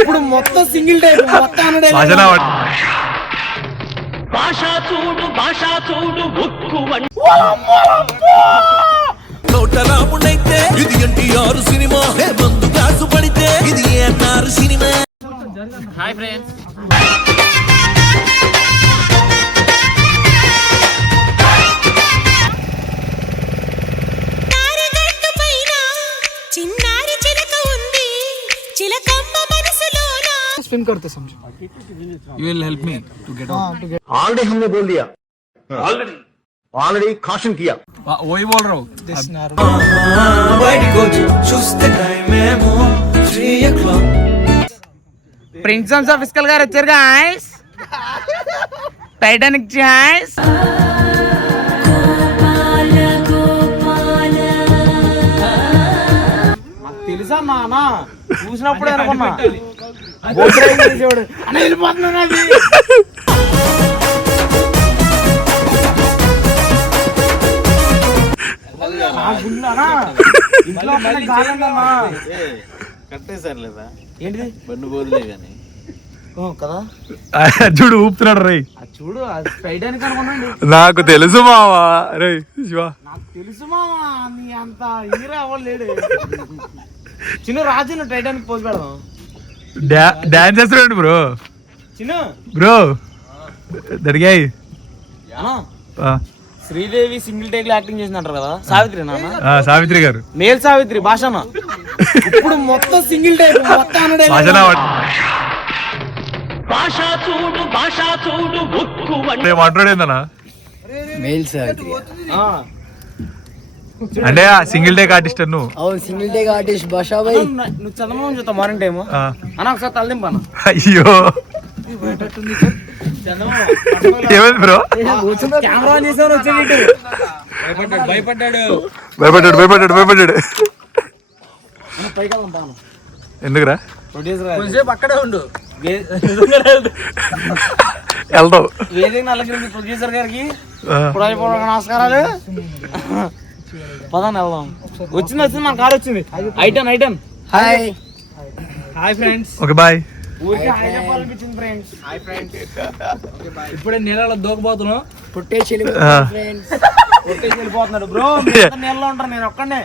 ఇప్పుడు మొత్తం single type మొత్తం భాషా చూడు నోటరాముడైతే ఇది ఎన్టీఆర్ సినిమా, మందు గ్లాసు పడితే ఇది NR cinema. Hi friends, swim करते समझो, You will help me to get out. Already हमने बोल दिया, ऑलरेडी caution किया. वही बोल रहा हूँ. ప్రిన్సెస్ ఆఫ్ ఫిస్కల్ గారు వచ్చారు గాయ్స్. Titanic guys. నాకు తెలుసా నాన్న, చూసినప్పుడు అనుకున్నా కట్టేసారు లేదా ఏంటిది బండి పోదులే కానీ కదా. చూడు ఊపుతున్నాడు రై. చూడు టైటానిక్ అనుకున్నాండి. నాకు తెలుసు మావా రై శివ. నాకు తెలుసు మామా, నీ అంత హీరో అవ్వలేడు. చిన్న రాజు టైటానిక్ పోజ్ పెడదాం. డాన్స్ చేస్తున్నాడు బ్రో. చిన్న బ్రో దడిగాయి. శ్రీదేవి సింగిల్ టేక్ లో యాక్టింగ్ చేసిందంటారు కదా, సావిత్రి నాన్న. సావిత్రి గారు మేల్ సావిత్రి భాషన. ఇప్పుడు మొత్తం సింగిల్ టేక్ మొత్తం మాట్లాడేందనా మేల్ సావిత్రి అంటే సింగిల్ టేక్ ఆర్టిస్ట్ నువ్వు. అవును, సింగిల్ టేక్ ఆర్టిస్ట్ భాషా భాయ్. నువ్వు చందమామ చూస్తావు మార్నింగ్ టైమ్ అన్న, ఒకసారి తలదింపన్న. అయ్యో ఏమైంది బ్రో? కెమెరా ఆన్ చేసావు వచ్చి భయపడ్డాడు. ఎందుకురా? ప్రొడ్యూసర్ అక్కడే ఉండు. వెళ్తావు వేదిక నల్లగిరి ప్రొడ్యూసర్ గారికి నమస్కారాలు. పదాన్ని వెళ్దాం. వచ్చింది మన కార్ వచ్చింది. ఐటన్ hi hi friends. Okay bye. ఊరికి హాయ్ చెప్పాలనిపించింది ఫ్రెండ్స్. Hi friends. ఇప్పుడే నీళ్ళలో దూకపోతున్నాం. పుట్టేసి ఫ్రెండ్స్, కొట్టేసి వెళ్ళిపోతున్నాడు బ్రో. నీళ్ళలో ఉంటారు, నేను ఒక్కడే.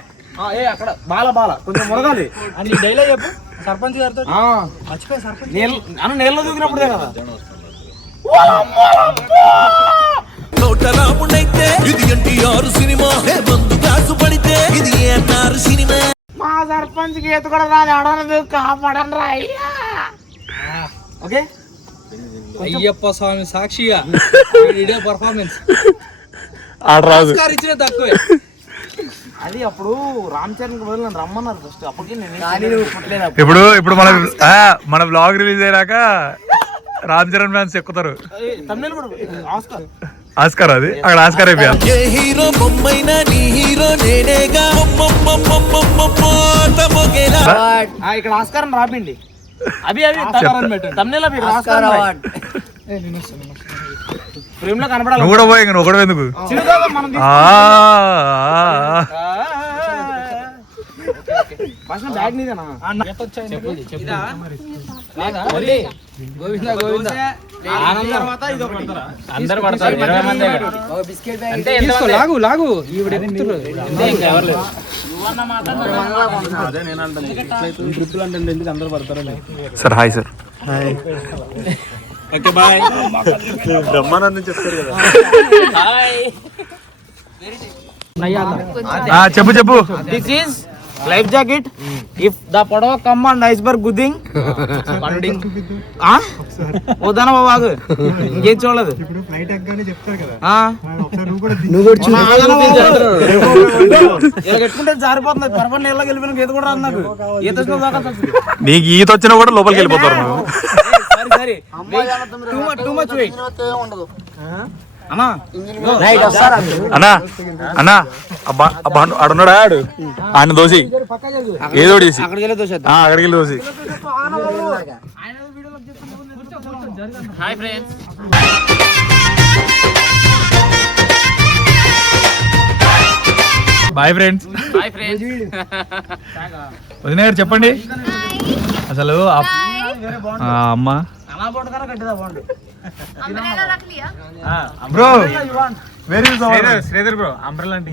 అక్కడ బాల కొంచెం మురగాలి అని డైలాగ్ చెప్పు సర్పంచ్ గారితో. మర్చిపోయి సర్పంచ్ నీళ్ళలో దూకినప్పుడే కదా. నోటరాముడైతే ఇది ఎన్టీఆర్ సినిమా, మందు గ్లాసు పడితే ఇది ఎన్ఆర్ సినిమా. మా సర్పంచ్ కి ఈత కూడా రాదు, ఆడనదు కాపాడండి రా అయ్యా. ఓకే, అయ్యప్ప స్వామి సాక్షిగా వీడియో పర్ఫార్మెన్స్ ఆడరాదు ఇచ్చిన తక్కువే. అది అప్పుడు రామ్ చరణ్ బదులు నన్ను రమ్మన్నారు ఫస్ట్. అప్పటికి ఇప్పుడు మన బ్లాగ్ రిలీజ్ అయ్యాక రామ్ చరణ్ ఫ్యాన్స్ ఎక్కుతారు. తమిళ కూడా ఆస్కార్, అది అక్కడ ఆస్కార్ అయిపోయారు. ఏ హీరో బొమ్మైనా నీ హీరో నేనేగా. ఇక్కడ ఆస్కారం రాపిండి. అవి తమిళ ఫ్రేమ్ లో కనపడాలి. నువ్వు కూడా పోయి నువ్వు కూడా ఎందుకు? బ్యాగ్ నీదేనా? అందరు పడతారు, 20 మంది. లాగు అందరు పడతారు. Sir hi sir. Okay bye. Brahmanandam చెప్తారు కదా. చెప్పు. This is life jacket. If the పొడవ కమ్ అండ్ ఐస్బర్గ్ గుద్దింగ్ వద్దన బాబు, ఇంకేం చూడలేదు. ఎట్టుకుంటే జారిపోతుంది. పర్వన్ నీళ్ళకి వెళ్ళిపోయిన ఈత కూడా రాదు నాకు. ఈత నీకు ఈత వచ్చినా కూడా లోపలికి వెళ్ళిపోతారు. టూ మచ్ వెయిట్ అన్నా ఆడున్నాడా? ఆడు ఆయన దోసి ఏదో అక్కడికి వెళ్ళి దోశ. అక్కడికి వెళ్ళి దోసి. Hi friends. Bye friends. Hi friends. వదిన గారు చెప్పండి అసలు అమ్మ అలా బాగుండు కదా గట్టిదా బాగుండు bro very Sridhar bro umbrella అంటే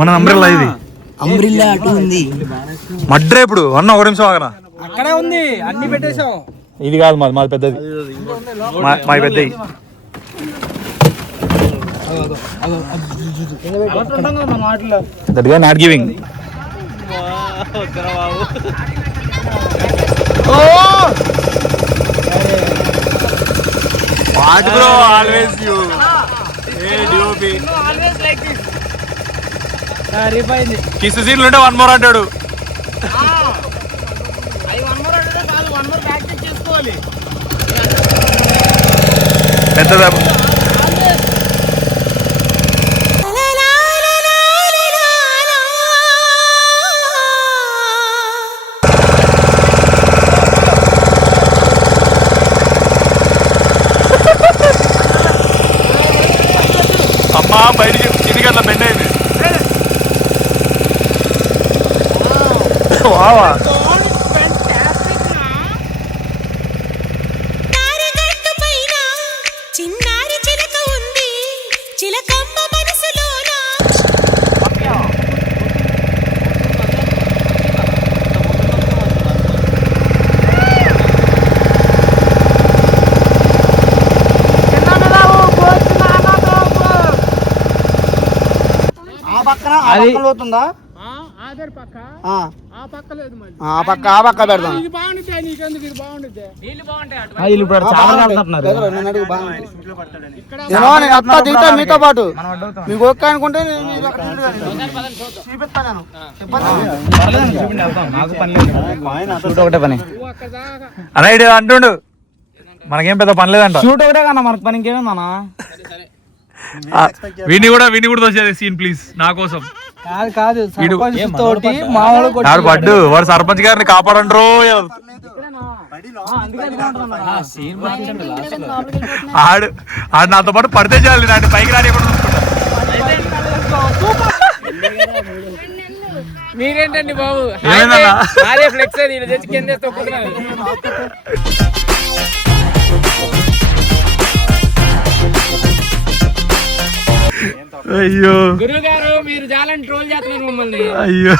మన అంబ్రెల్లా ఇది అంబ్రిల్లా అటు ఉంది. మడ్రే ఇప్పుడు అన్న ఒక నిమిషం ఆగరా. అక్కడే ఉంది, అన్ని పెట్టేశాం. ఇది కాదు మాది పెద్దది, మాది పెద్దది. దట్ గా not giving. What bro always you DOP kiss సీన్లు ఉంటే 1 మోర్ అంటాడు. పెద్దదా అమ్మా బయటికి చిన్నగా అట్లా బెండ్ అయింది. వావా చిన్నారి చిలక ఉంది చిలకమ్మ మనసులోన. పోతుందా ఆ పక్క పెడదాం. మీతో పాటు మీకు ఓకే అనుకుంటే ఒకటే పని అన్న ఇటు అంటుండు మనకేం పెద్ద పని లేదంట. షూట్ ఒకటే కన్నా మనకు పని ఇంకేమైందన్నా. విని కూడా వచ్చేది సీన్ ప్లీజ్ నా కోసం. కాదు సర్పంచ్ తోటి మామూలు ఆడు పడ్డు వాడు సర్పంచ్ గారిని కాపాడండ్రో. ఆడు నాతో పాటు పడితే చాలు నాటి పైకి రాని. మీరేంటండి బాబు, ఏమైందన్నా? అదే ఫ్లెక్స్ అది తెచ్చి కింద తొక్కుతున్నారు. అయ్యో గురువు గారు మీరు చాలా ట్రోల్ చేస్తున్నారు మమ్మల్ని. అయ్యో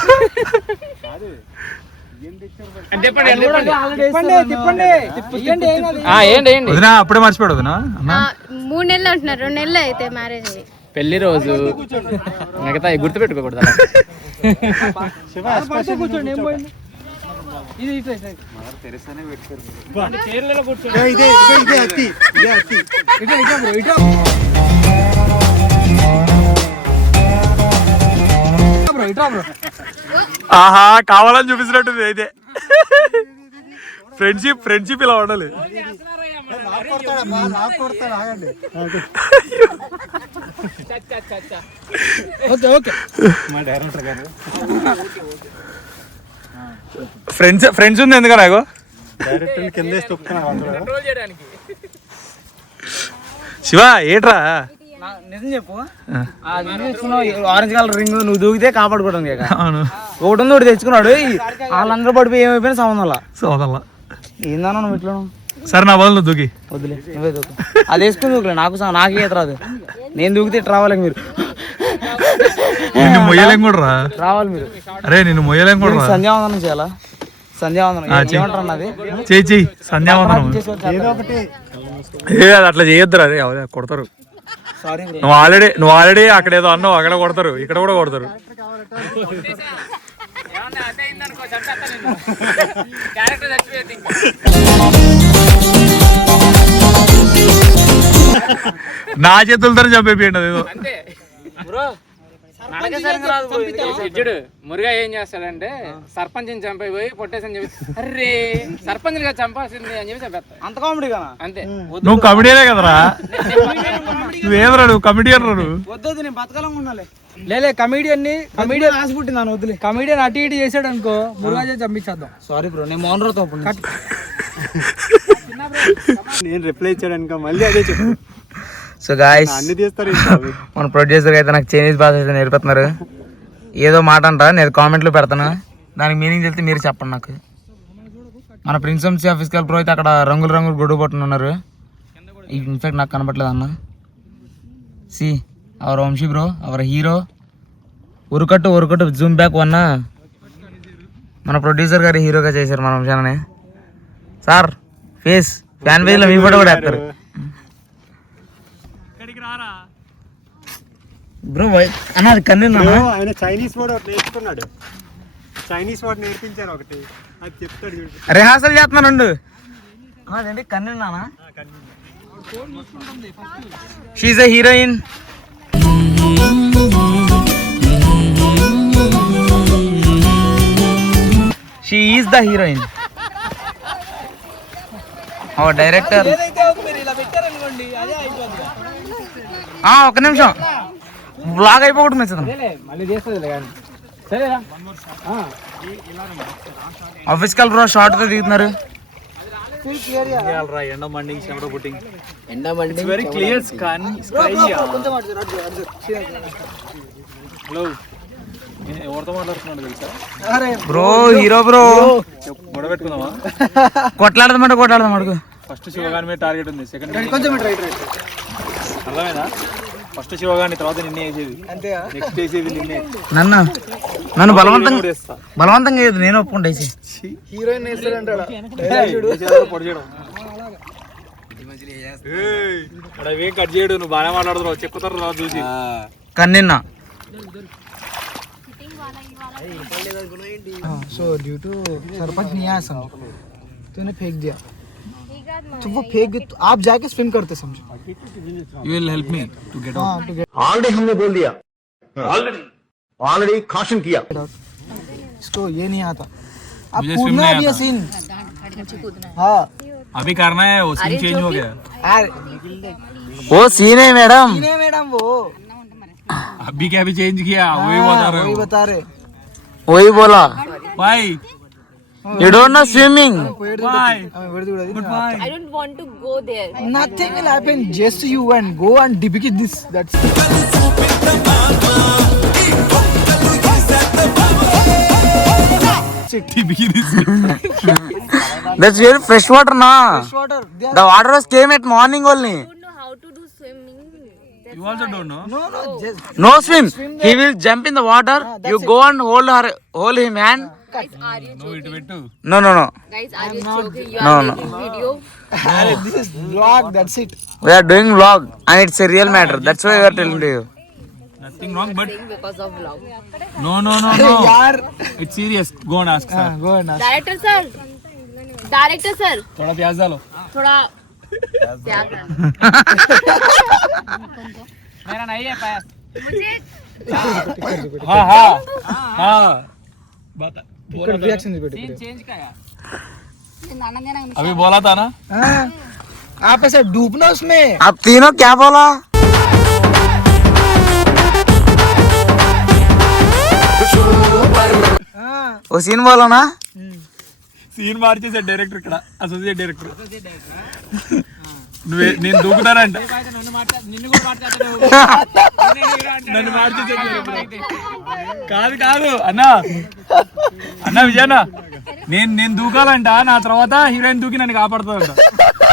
వదినా అప్పుడే మర్చిపోయాడు వదినా. 3 నెలలు అంటున్నారు, 2 నెలలు అయితే మ్యారేజ్ అయ్యి. పెళ్లి రోజు మిగతా గుర్తు పెట్టుకోకూడదు. ఆహా కావాలని చూపించినట్టుంది అయితే. ఫ్రెండ్షిప్ ఇలా ఉండాలి. ఫ్రెండ్స్ ఉంది ఎందుకన్నా నాకు శివ ఏట్రా నిజం చెప్పు. ఆరెంజ్ కలర్ రింగ్ నువ్వు దూకితే కాపాడుకోవడం ఒకటి ఉంది, ఒకటి తెచ్చుకున్నాడు. వాళ్ళందరూ పడిపోయి ఏమైపోయినా సంబంధంలా ఏందన్నా నువ్వు ఇట్లా. సరే నా బదులు దూకి వద్దులే నువ్వే దూకు. అది వేసుకుని దూకులే, నాకు ఈత రాదు. నేను దూకితే ఇట్లా రావాలి మీరు. నిన్ను మొయ్యలేం కూడా రావాలి మీరు. అరే నిన్ను మొయ్యలేం కూడా. సంధ్యావందనం చేయాలా? సంధ్యావందనం ఏమంటారు అన్నది? చేయి సంధ్యావందనం. ఏ అది అట్లా చేయొద్దురా, అదే కొడతారు. నువ్వు ఆల్రెడీ అక్కడ ఏదో అన్నావు, అక్కడ కొడతారు, ఇక్కడ కూడా కొడతారు. నా చేతులతో చంపేయండి అదేదో. మురుగా ఏం చేస్తాడంటే సర్పంచ్ చంపైపోయి పొట్టేసని చెప్పి అరే సర్పంచ్ గా చంపాల్సింది అని చెప్పి చంపేస్తా. అంత కామెడీ కదా అంతే. నువ్వు కమిడియనే కదరా, నువ్వేదరా నువ్వు కమిడియన్ రా. నువ్వు వద్దు నేను బతకాలంగా ఉండాలి. లేలే కమిడియన్ ఆశ పుట్టిందాను వద్దులే. కమిడియన్ అటు ఇటు చేసాడు అనుకో మురుగా చేసి చంపించేద్దాం. సారీ బ్రో, నేను మౌన్ రాతో నేను రిప్లై ఇచ్చాడు అనుకో మళ్ళీ అదే చెప్పు. సో గాయస్ మన ప్రొడ్యూసర్ అయితే నాకు చైనీస్ భాష అయితే నేర్పుతున్నారు. ఏదో మాట అంట, నేను కామెంట్లో పెడతాను, దానికి మీనింగ్ తెలిస్తే మీరు చెప్పండి నాకు. మన ప్రిన్సెన్సీ ఫిజికల్ ప్రో అయితే అక్కడ రంగులు రంగులు గొడుగు పట్టుకుని ఉన్నారు. ఇన్ఫాక్ట్ నాకు కనపట్లేదు అన్న. See our Vamshi bro, our hero. ఉరుకట్టు జూమ్ బ్యాక్ వన్న మన ప్రొడ్యూసర్ గారు హీరోగా చేశారు మన వంశాన్ని. సార్ ఫేస్ ఫ్యాన్ పేజ్లో మీ ఫోటో కూడా వేస్తారు బ్రో. అన్నది కన్ను ఆయన చైనీస్ వర్డ్ నేర్చుకున్నాడు. చైనీస్ వర్డ్ నేర్పించారు ఒకటి, అది చెప్తాడు. రిహార్సల్ చేస్తున్నాను. అదేంటి కన్ను నానా? She a heroine. She is the heroine. Our director. ఒక నిమిషం బ్లాగ్ అయిపోకూడదు మెచ్చుదాం. ఆఫీస్కల్ బ్రో షార్ట్ తో దిగుతున్నారు. బ్రో హీరో బ్రో కొట్లాడదాం. ఫస్ట్ శివగాని మీద టార్గెట్ ఉంది. సెకండ్ అర్థమైందా? ఫస్ట్ శివగాని, తర్వాత నిన్నే వేసేది. నెక్స్ట్ వేసేది నిన్నే. నన్ను బలవంతంగా వేయదు, నేను ఒప్పుకుంటా. హీరోయిన్ కట్ చేయడు. నువ్వు బాగా మాట్లాడుతున్నావు, చెప్పుతారు రావు చూసి. కన్నిన్నా सो ड्यू टू सरपंच नहीं आया समझो तो इन्हें फेंक दिया. तो वो फेंक तो आप जाके स्विम करते समझो. You will help me to get out. Already हमने बोल दिया, ऑलरेडी कॉशन किया. इसको ये नहीं आता. अब कूदना भी है सीन. हाँ अभी करना है, वो सीन चेंज हो गया. वो सीन है मैडम. वो अभी क्या भी चेंज किया, वही बता रहे. वही बोला. Why? You don't know swimming. Why? I don't want to go there. Nothing will happen. Just you and go and debug this. That's That's very fresh water, na. fresh water. The water was came at morning only. I don't know how to do swimming. You also don't know. No, just No swim. He will jump in the water. You go and hold him hand. Guys, are you No, it went too. No. guys? Are you joking? You No, are no. making video. this is vlog. That's it. We are doing vlog and it's a real matter. That's why we are telling to you. Nothing wrong, but Saying because of vlog. no. यार It's serious. Go and ask sir. go and ask. Director sir. थोड़ा प्याज डालो. थोड़ा प्यार करो. मेरा नहीं है पाया. मुझे हाँ. बता. रिएक्शन दे सीन चेंज का यार. अभी बोला था ना. आप ऐसे डूबना उसमें. आप तीनों क्या बोला? वो सीन बोलो ना. సీన్ మార్చేసాడు డైరెక్టర్, ఇక్కడ అసోసియేట్ డైరెక్టర్. నేను దూకుతానంట. నన్ను మార్చేసాడు. కాదు అన్న విజయన్న, నేను దూకాలంట, నా తర్వాత హీరోయిన్ దూకి నన్ను కాపాడుతుందంట.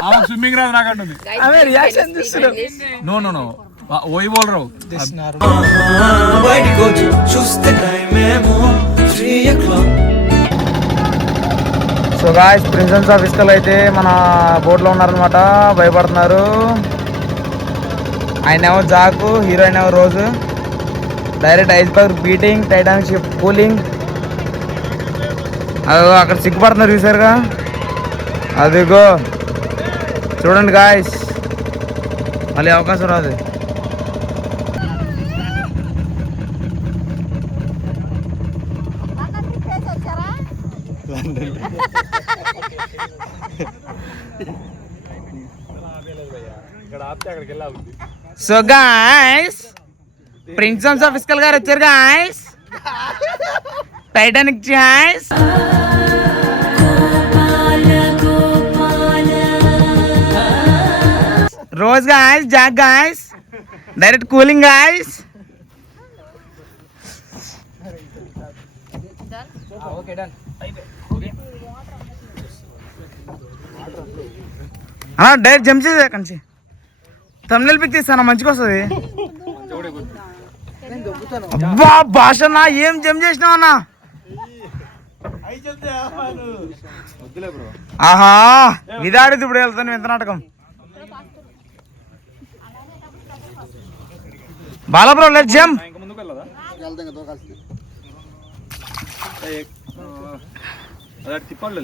ఆమెకు స్విమ్మింగ్ రాదు, నాకంటుంది. रिएक्शन నో ఓయి బోల్ రావు. సో గాయ్స్, ప్రిన్సెన్స్ ఆఫ్ ఇస్కల్ అయితే మన బోట్లో ఉన్నారనమాట, భయపడుతున్నారు. ఆయన ఏమో జాకు, హీరోయిన్ ఏమో రోజు. Direct iceberg beating, Titanic ship cooling. అదిగో అక్కడ సిగ్గుపడుతున్నారు చూసారుగా, అదిగో చూడండి గాయ్స్, మళ్ళీ అవకాశం రాదు. సో గాయ్స్, ప్రిన్సెస్ ఆఫ్ ఇస్కల్ గారు వచ్చారు guys. Titanic guys. Rose guys, Jack guys, direct cooling guys. Okay done. Direct jump చేసే కంచి తమిళ పిక్ తీస్తాను, మంచిగా వస్తుంది. అబ్బా భాష నా ఏం జంప్ చేసినావు అన్నా. ఆహా విదాడిది ఇప్పుడు వెళ్తాను వింత నాటకం. Bala bro let's jump. ఇంకా ముందుకు వెళ్ళదా? అదే తిప్పండి